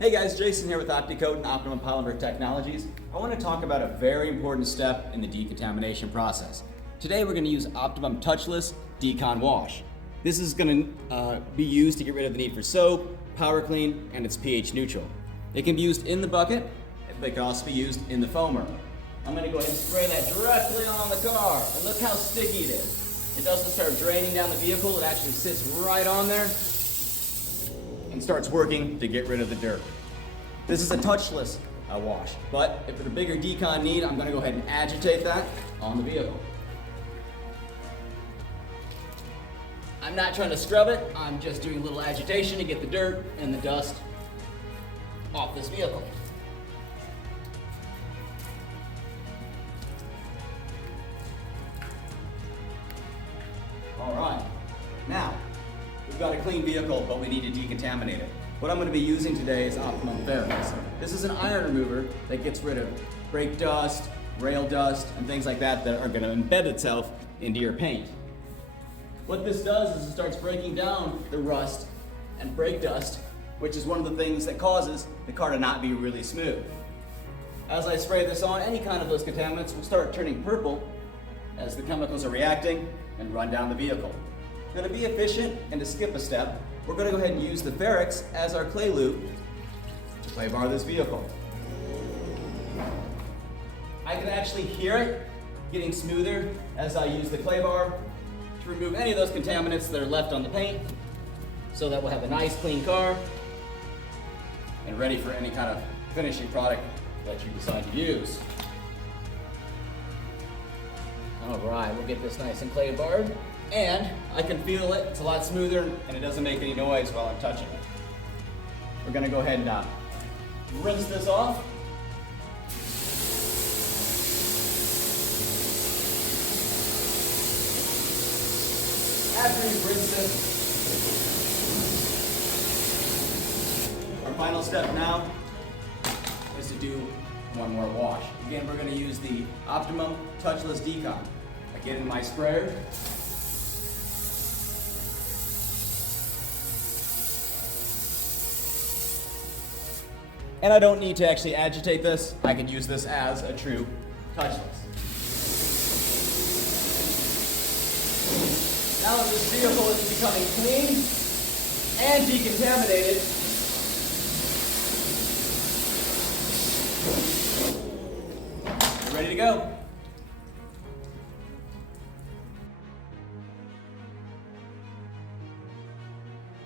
Hey guys, Jason here with OptiCoat and Optimum Polymer Technologies. I want to talk about a very important step in the decontamination process. Today we're going to use Optimum Touchless Decon Wash. This is going to be used to get rid of the need for soap, power clean, and it's pH neutral. It can be used in the bucket, but it can also be used in the foamer. I'm going to go ahead and spray that directly on the car, and look how sticky it is. It doesn't start draining down the vehicle, it actually sits right on there and starts working to get rid of the dirt. This is a touchless wash, but if it's a bigger decon need, I'm going to go ahead and agitate that on the vehicle. I'm not trying to scrub it, I'm just doing a little agitation to get the dirt and the dust off this vehicle. All right, now we've got a clean vehicle, but we need to decontaminate it. What I'm going to be using today is Optimum Ferrix. This is an iron remover that gets rid of brake dust, rail dust, and things like that that are going to embed itself into your paint. What this does is it starts breaking down the rust and brake dust, which is one of the things that causes the car to not be really smooth. As I spray this on, any kind of those contaminants will start turning purple as the chemicals are reacting and run down the vehicle. Now, to be efficient and to skip a step, we're going to go ahead and use the Ferrix as our clay lube to clay bar this vehicle. I can actually hear it getting smoother as I use the clay bar to remove any of those contaminants that are left on the paint, so that we'll have a nice clean car and ready for any kind of finishing product that you decide to use. All right, we'll get this nice and clay barred, and I can feel it. It's a lot smoother, and it doesn't make any noise while I'm touching it. We're gonna go ahead and rinse this off. After you've rinsed it, our final step now is to do one more wash. Again, we're going to use the Optimum Touchless Decon. I get in my sprayer. And I don't need to actually agitate this. I can use this as a true touchless. Now that this vehicle is becoming clean and decontaminated, we're ready to go.